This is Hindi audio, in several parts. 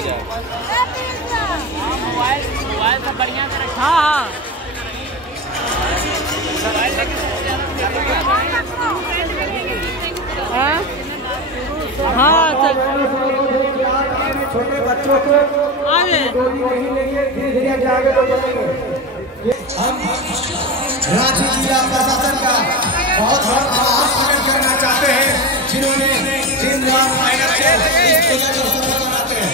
हो जाए। मोबाइल सब बढ़िया से रखा। हाँ हाँ हाँ छोटे बच्चों को आगे हम रांची जिला प्रशासन का बहुत बहुत आभार प्रकट करना चाहते हैं, जिन्होंने दिन रात मेहनत से इस पूजा को सफल बनाते हैं।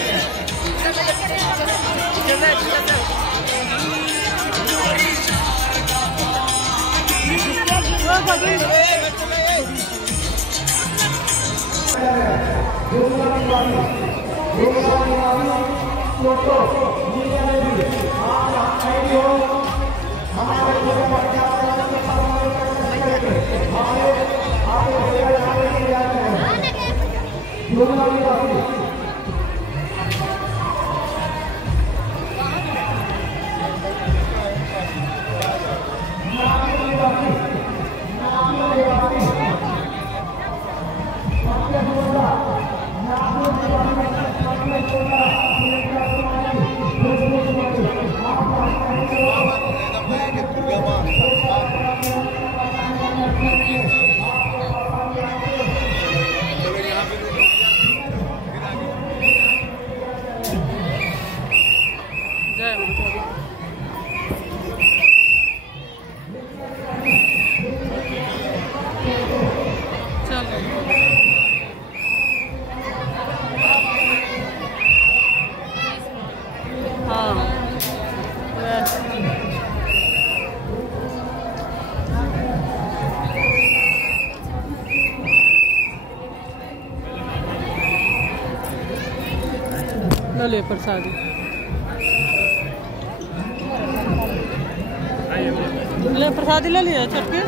ले प्रसादी ले प्रसादी ले लिया छठ के।